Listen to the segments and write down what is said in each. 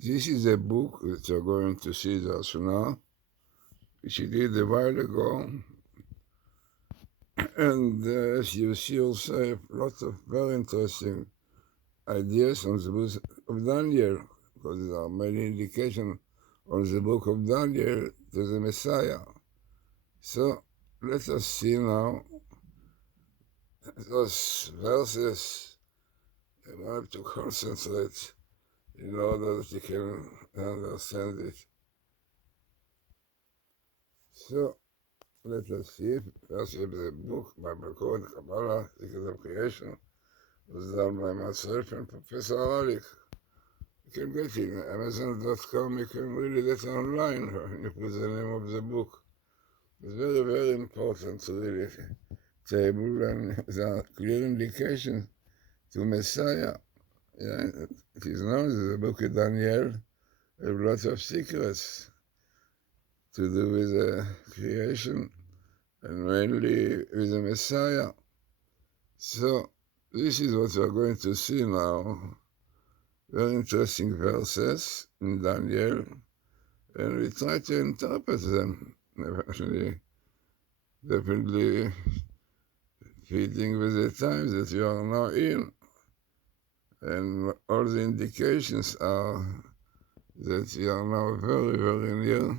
This is a book that you're going to see just now, which he did a while ago. And as you see also, lots of very interesting ideas on the book of Daniel, because there are many indications on the book of Daniel to the Messiah. So let us see now those verses. I want to concentrate in order that you can understand it. So let us see. First, we have the book by Code Kabbalah, Secret of Creation, was done by myself and Professor Alalik. You can get it in Amazon.com. You can read it online. You put the name of the book. It's very, very important to read it. Table, and there are clear indications to Messiah. Yeah, it is known that the book of Daniel have lots of secrets to do with the creation and mainly with the Messiah. So this is what we are going to see now. Very interesting verses in Daniel, and we try to interpret them. Definitely fitting with the times that we are now in. And all the indications are that we are now very, very near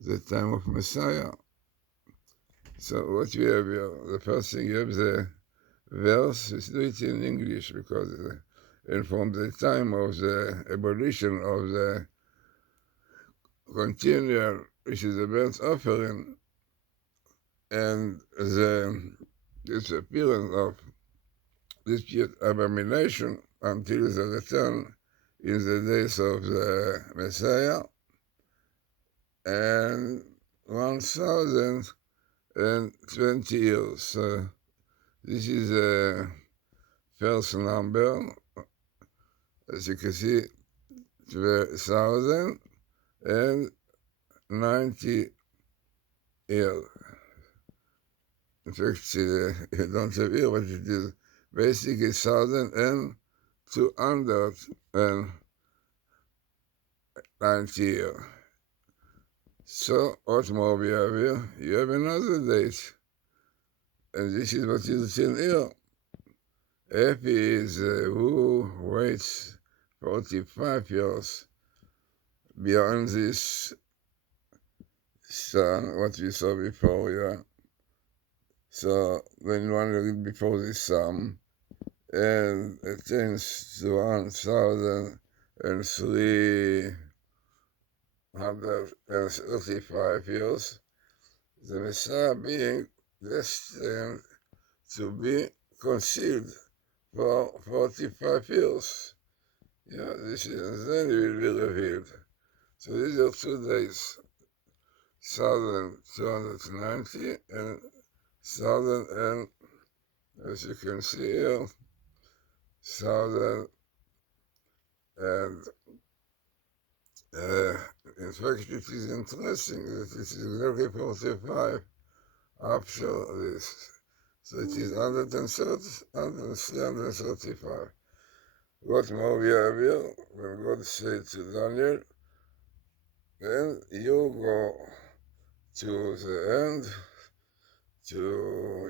the time of Messiah. So what we have here, the first thing you have the verse, we do it in English because and from the time of the abolition of the continual, which is the burnt offering, and the disappearance of dispute abomination until the return in the days of the Messiah, and 1,020 years. This is the first number, as you can see, 1,090 years. In fact, you don't have here, but it is basically 1,290 years. So, what more we have here? You have another date. And this is what is in here. Happy is who waits 45 years beyond this sun, what we saw before, yeah. So when one read before this psalm, and it attains to 1,335 years, the Messiah being destined to be concealed for 45 years. Yeah, this is, and then it will be revealed. So these are 2 days, 1,290 and 1,000, and as you can see here, 1,000, and in fact it is interesting that it is exactly 45 after this. So it is 135. What more we have here? When God said to Daniel, then you go to the end, to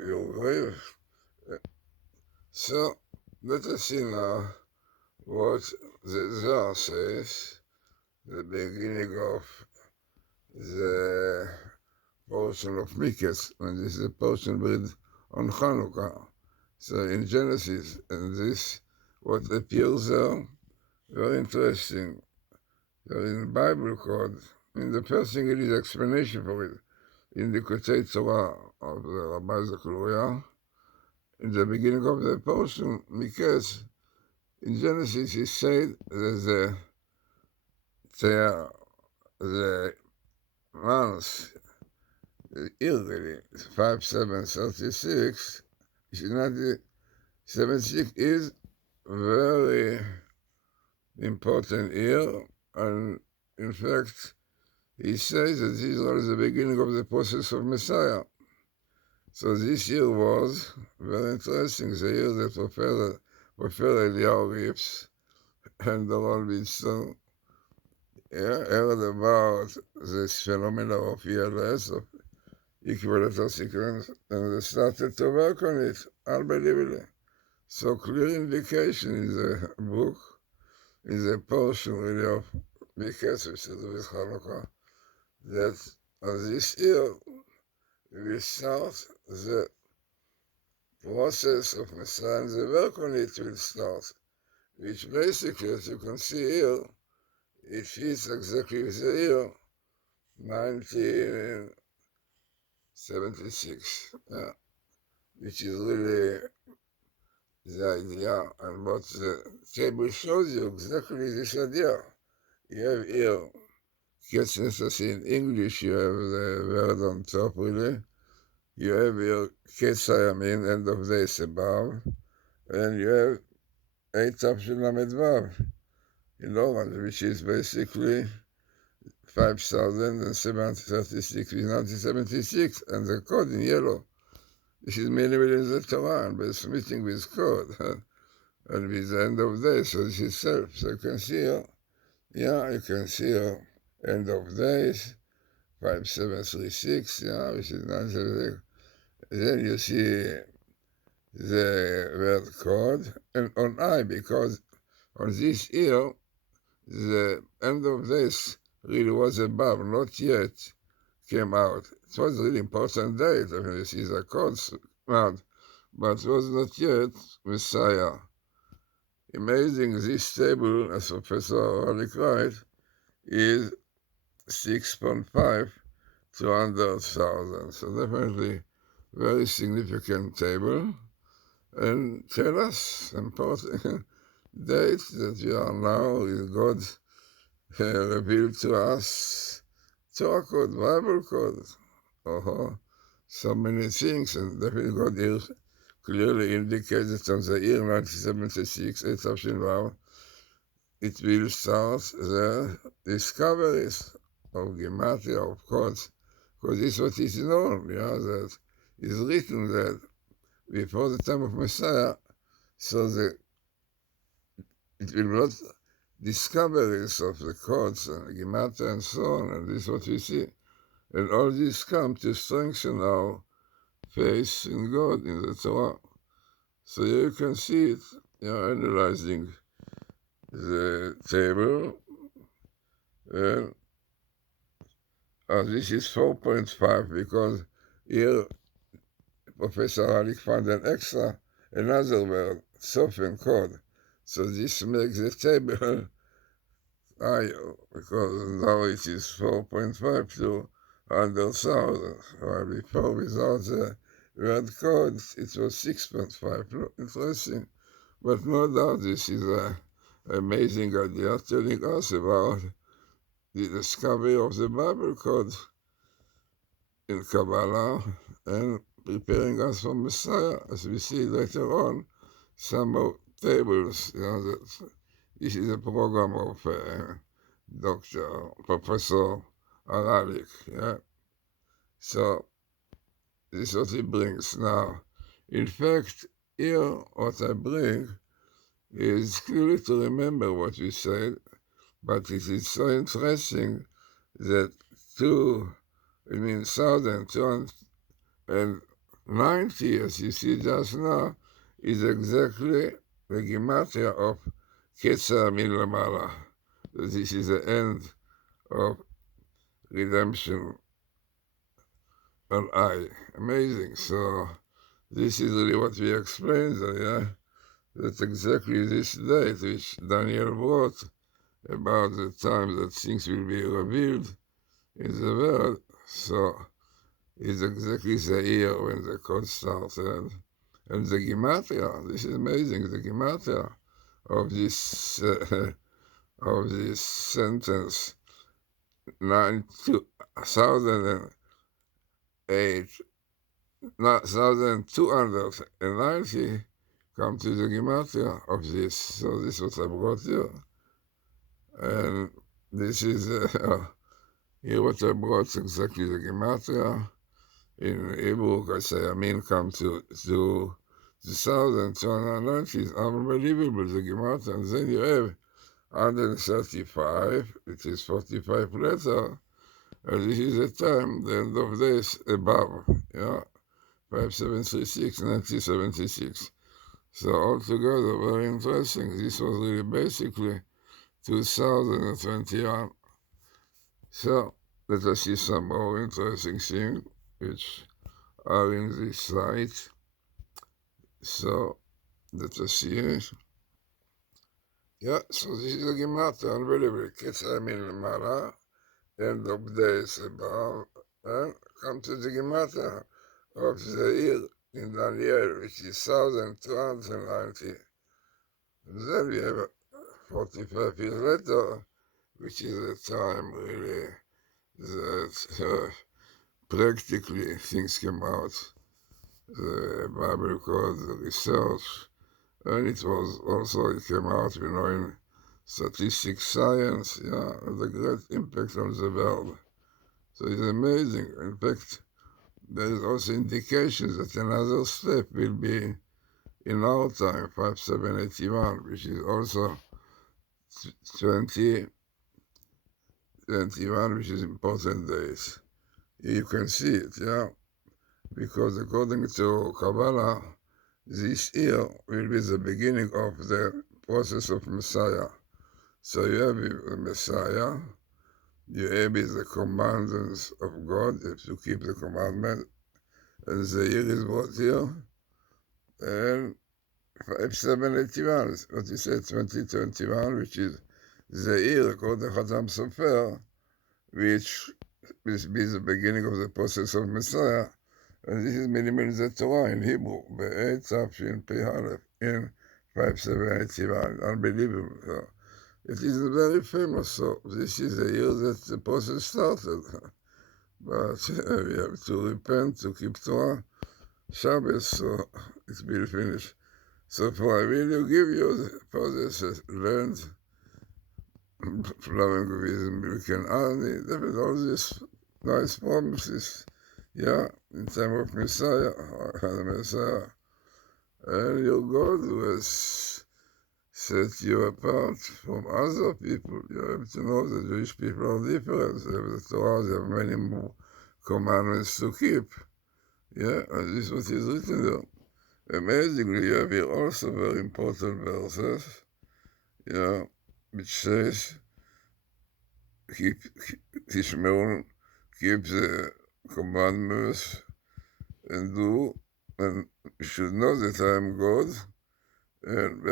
your grave. So let us see now what the Zohar says, the beginning of the portion of Miketz, and this is a portion read on Hanukkah. So in Genesis, and this, what appears there, very interesting. There in the Bible code, in the first thing it is explanation for it, in the Kotei Torah of the Rabbi Zechariah, in the beginning of the portion, Miketz, in Genesis he said that the months, yearly, 5/7/36, is not 76 is very important year, and in fact, he says that this was the beginning of the process of Messiah. So this year was very interesting, the year that Prophet Eliyahu lives, and the Lord Bidson heard about this phenomena of ELS, of equilateral sequence, and they started to work on it, unbelievably. So clear indication in the book, in the portion really of Miketz, which is with Hanukkah, that this year we start the process of Messiah, and the work on it will start, which basically, as you can see here, it fits exactly with the year 1976, which is really the idea, and what the table shows you exactly this idea. You have here Ketz in English, you have the word on top really. You have your Ketzayamin, end of days above, and you have Eight Tafshin Lamed Vav in orange, which is basically 5,736 with 1976, and the code in yellow. This is mainly in the Torah, and by submitting with code, and with the end of days, so this is self. So you can see here, you can see here, end of days, 5736, which is 976. Then you see the word code, and on I, because on this year, the end of this really was above, not yet came out. It was a really important date. I mean, this is a code out, but it was not yet Messiah. Amazing, this table, as Professor Orlik writes, is 6.5 to 100,000. So definitely very significant table. And tell us important dates that we are now with God revealed to us. Torah code, Bible code, so many things, and definitely God here clearly indicates that on the year 1976, it will start the discoveries of Gematria, of course, because this is what is known, that is written that before the time of Messiah, so that it will not discoveries of the codes and Gematria and so on, and this is what we see. And all this come to strengthen our faith in God, in the Torah. So here you can see it, analyzing the table, and this is 4.5, because here Professor Halik found another word, soften code. So this makes the table higher, because now it is 4.5 to 100,000, while before without the word code it was 6.5. Interesting, but no doubt this is an amazing idea, telling us about the discovery of the Bible code in Kabbalah and preparing us for Messiah, as we see later on. Some of tables, that this is a program of Dr. Professor Aralik, So this is what he brings. Now, in fact, here what I bring is clearly to remember what we said, but it is so interesting that 1,290, as you see just now, is exactly the Gematria of Ketzer Min Lamala. This is the end of redemption on I. Amazing. So this is really what we explained there, that exactly this date which Daniel wrote about the time that things will be revealed in the world. So it's exactly the year when the code started. And the Gematria, this is amazing, the Gematria of this sentence, 1,290 come to the Gematria of this. So this is what I brought here. And this is here what I brought, exactly the Gematria. In Hebrew, I say, come to 2,290 is unbelievable, the Gematria. And then you have 135, it is 45 later, and this is the time, the end of days above, yeah, 5736, 1976. So altogether, very interesting. This was really basically 2021. So let us see some more interesting things which are in this site. So let us see it. Yeah, so this is a Gemara, unbelievable. Kitzur min lemala, end of days above, and come to the Gemara of Zair in Daniel, which is 1290. Then we have 45 years later, which is a time really that practically things came out. The Bible called the research, and it was also, it came out, in statistics science, yeah, the great impact on the world. So it's amazing. In fact, there is also indications that another step will be in our time, 5781, which is also 2021, which is important days. You can see it, yeah, because according to Kabbalah, this year will be the beginning of the process of Messiah. So you have the Messiah, you have the commandments of God, if you keep the commandment, and the year is what year? And 5781, what you said, 2021, which is the year, according to Chatam Sofer, which will be the beginning of the process of Messiah. And this is minimal the Torah in Hebrew, Be'et Tafshin Peh in 5781. Unbelievable. So it is very famous. So this is the year that the process started. But we have to repent, to keep Torah, Shabbos, so it will finish. So for I will give you for this learned flowing with milk and honey, all these nice promises. Yeah, in time of Messiah, the Messiah, and your God will set you apart from other people. You have to know the Jewish people are different. They have the Torah, they have many more commandments to keep. Yeah, and this is what is written there. Amazingly, you have here also very important verses, yeah, which says, keep Tishmeon, keep the commandments, and do, and you should know that I am God, and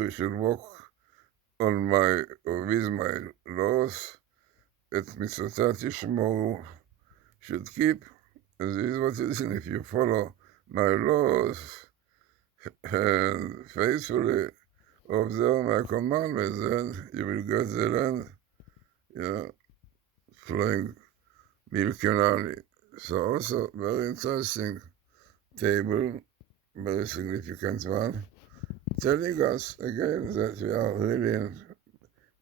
you should walk on my, or with my laws, et mitzvotai tishmoru, should keep, and this is what it is, and if you follow my laws, and faithfully observe my commandments, then you will get the land, yeah, flowing milk and honey. So also very interesting table, very significant one, telling us again that we are really in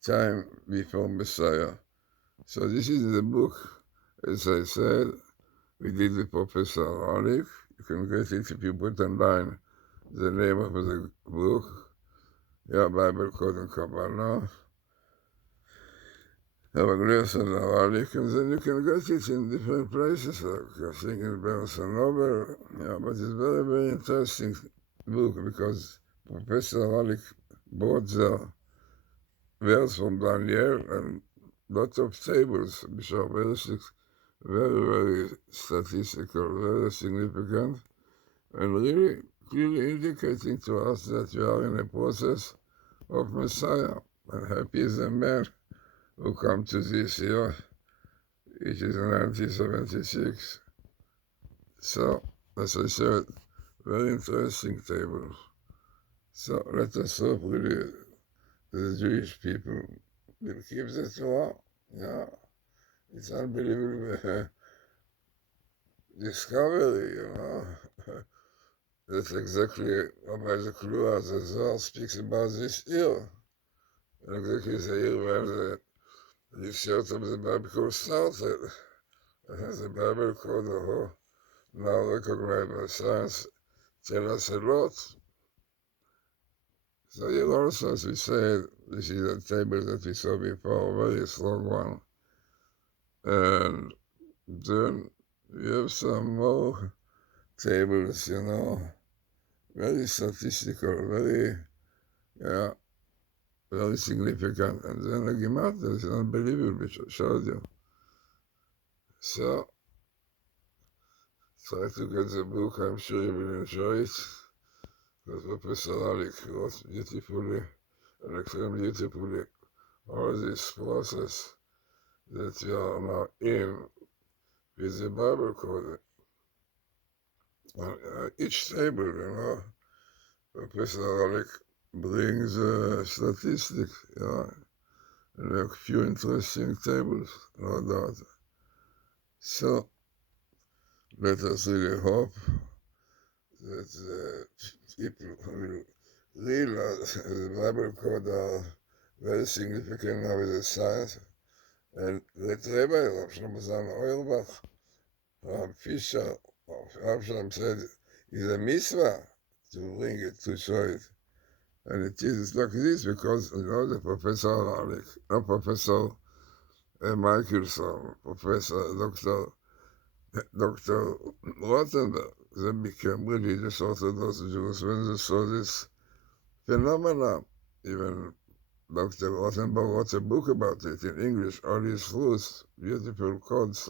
time before Messiah. So this is the book, as I said, we did with Professor Ralik. You can get it if you put online the name of the book, yeah, Bible Code and Kabbalah. Glazerson and Ralik, and then you can get it in different places, like I think in Barnes and Noble, yeah, but it's very, very interesting book because Professor Ralik brought the verse from Daniel and lots of tables which are very, very statistical, very significant, and really clearly indicating to us that we are in a process of Messiah, and happy is the man who come to this year, which is 1976. So, as I said, very interesting table. So let us hope really the Jewish people will keep the Torah. Yeah, it's unbelievable discovery, That's exactly Rabbi Zaklua, the Zohar speaks about this year. Exactly the year when the research of the Bible started. The Bible code, now recognized by science, tell us a lot. So here also, as we said, This is a table that we saw before, a very strong one. And then we have some more tables, very statistical, very significant. And then the Gematria is unbelievable, which I showed you. So, try to get the book. I'm sure you will enjoy it. Because Professor Alec wrote beautifully and extremely beautifully all this process that we are now in with the Bible code. Each table, Professor Alec brings statistics, and a few interesting tables, no doubt. So, let us really hope that people will realize the Bible code are very significant now with the science. And let Rabbi Rav Shlomo Zalman Auerbach, Rav Fisher, Rav Shalom said, it's a mitzvah to bring it, to show it. And it is like this because, the Professor Alec, not Professor Michelson, Dr. Rothenberg, they became religious Orthodox Jews when they saw this phenomena. Even Dr. Rothenberg wrote a book about it in English, All His Truths, beautiful codes.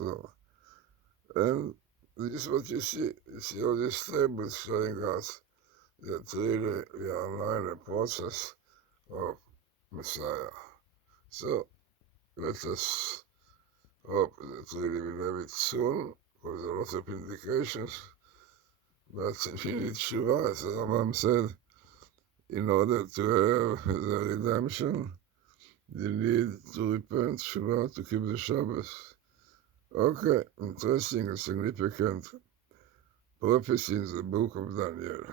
And this is what you see. You see all these tables showing us that really we are now in a process of Messiah. So let us hope that really we'll have it soon, because there are lots of indications. But we need Shuvah, as the Rambam said, in order to have the redemption, you need to repent, Shuvah, to keep the Shabbos. Okay, interesting and significant prophecy in the book of Daniel.